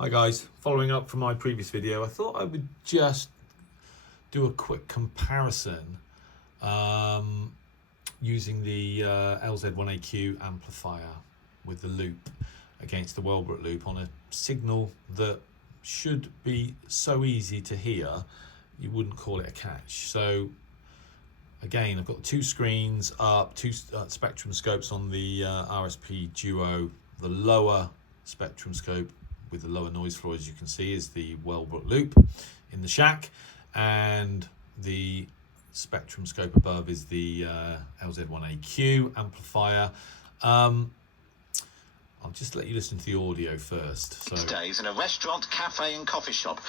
Hi guys, following up from my previous video, I thought I would just do a quick comparison using the LZ1AQ amplifier with the loop against the Welbrook loop on a signal that should be so easy to hear you wouldn't call it a catch. So again, I've got two screens up, two spectrum scopes on the RSP Duo. The lower spectrum scope with the lower noise floor, as you can see, is the Welbrook loop in the shack, and the spectrum scope above is the LZ1AQ amplifier. I'll just let you listen to the audio first. So days in a restaurant, cafe and coffee shop,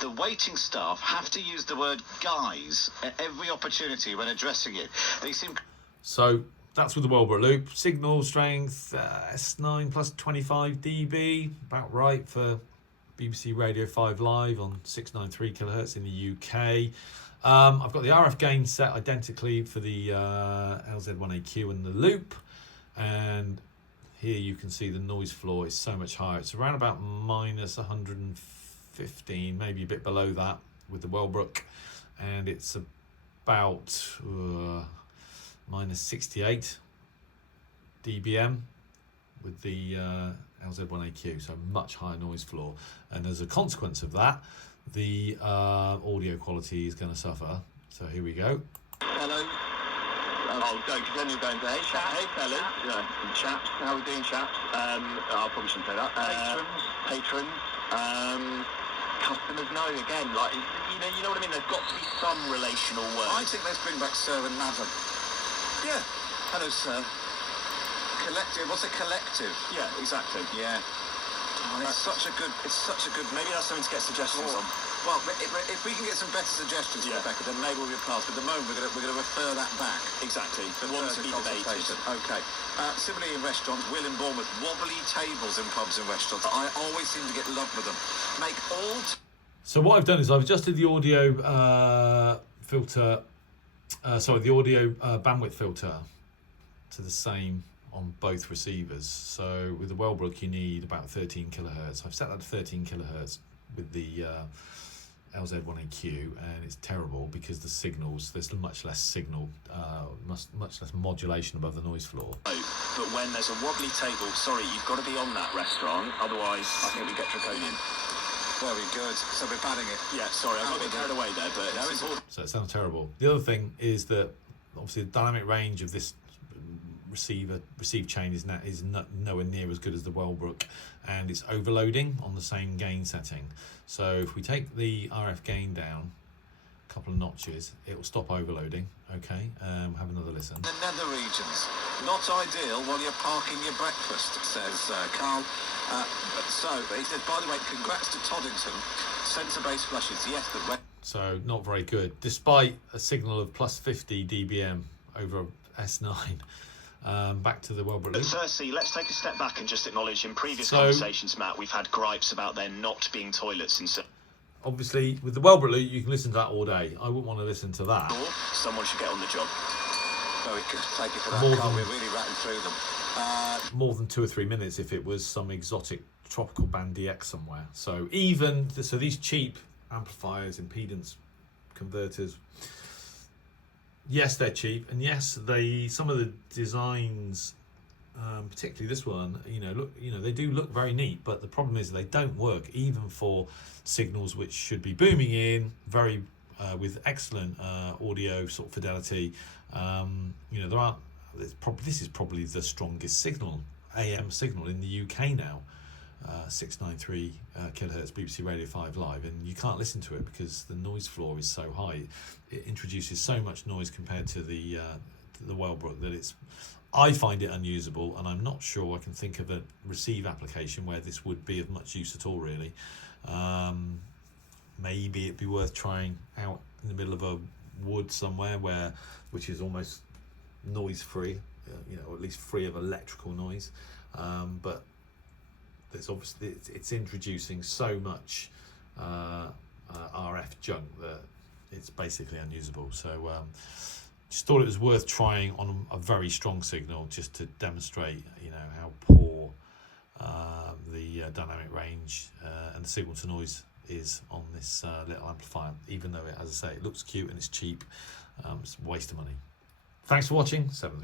the waiting staff have to use the word guys at every opportunity when addressing it. They seem... So that's with the Welbrook loop. Signal strength S9 plus 25 dB, about right for BBC Radio 5 Live on 693 kilohertz in the UK. I've got the RF gain set identically for the LZ1AQ and the loop, and here you can see the noise floor is so much higher. It's around about minus 115, maybe a bit below that with the Welbrook, and it's about minus 68 dBm with the LZ1AQ, so much higher noise floor, and as a consequence of that, the audio quality is going to suffer. So here we go. Hello. Oh, no, because then you're going to, hey fellas, chaps, how are we doing, chaps? I probably shouldn't say that. Patrons. Customers know, again, like, you know what I mean? There's got to be some relational words. I think let's bring back sir and madam. Yeah. Hello, sir. Collective. What's a collective? Yeah, exactly. Yeah. Oh, it's such a good. Maybe that's something to get suggestions on. Well, if we can get some better suggestions, Rebecca, then maybe we'll be past. But at the moment, we're going to refer that back. Exactly. The one to be debated. Okay. Similarly, in restaurants, Will in Bournemouth, wobbly tables in pubs and restaurants. I always seem to get love with them. Make all. So what I've done is I've adjusted the audio filter. The audio bandwidth filter to the same on both receivers. So with the Welbrook you need about 13 kilohertz. I've set that to 13 kilohertz with the LZ1AQ, and it's terrible because the signals, there's much less signal, much less modulation above the noise floor. But when there's a wobbly table, sorry, you've got to be on that restaurant, otherwise I think we get draconian. Very good. So we're batting it. Yeah, sorry, I got a bit carried away there, but it's important. So it sounds terrible. The other thing is that obviously the dynamic range of this receive chain is nowhere near as good as the Welbrook, and it's overloading on the same gain setting. So if we take the RF gain down a couple of notches, it will stop overloading. Okay, have another listen. The nether regions, not ideal while you're parking your breakfast, says Carl. So he said, by the way, congrats to Toddington, centre bass flushes. Yes, but so not very good, despite a signal of plus 50 dBm over S9. Back to the Welbrook loop. Firstly, let's take a step back and just acknowledge in previous conversations, Matt, we've had gripes about there not being toilets in. Obviously, with the Welbrook loop, you can listen to that all day. I wouldn't want to listen to that. Someone should get on the job. Very good. Thank you for that. We're really ratting through them. More than 2 or 3 minutes if it was some exotic tropical band DX somewhere. So these cheap amplifiers, impedance converters, yes, they're cheap, and yes, some of the designs, particularly this one, they do look very neat, but the problem is they don't work even for signals which should be booming in very with excellent audio sort of fidelity. This is probably the strongest AM signal in the UK now, 693 kilohertz BBC Radio 5 Live, and you can't listen to it because the noise floor is so high. It introduces so much noise compared to the Welbrook that I find it unusable, and I'm not sure I can think of a receive application where this would be of much use at all, really. Maybe it'd be worth trying out in the middle of a wood somewhere which is almost noise free, or at least free of electrical noise, but there's obviously it's introducing so much RF junk that it's basically unusable. So just thought it was worth trying on a very strong signal just to demonstrate how poor the dynamic range, and the signal to noise is on this little amplifier, even though it, as I say, it looks cute and it's cheap. It's a waste of money. Thanks for watching. 7.3.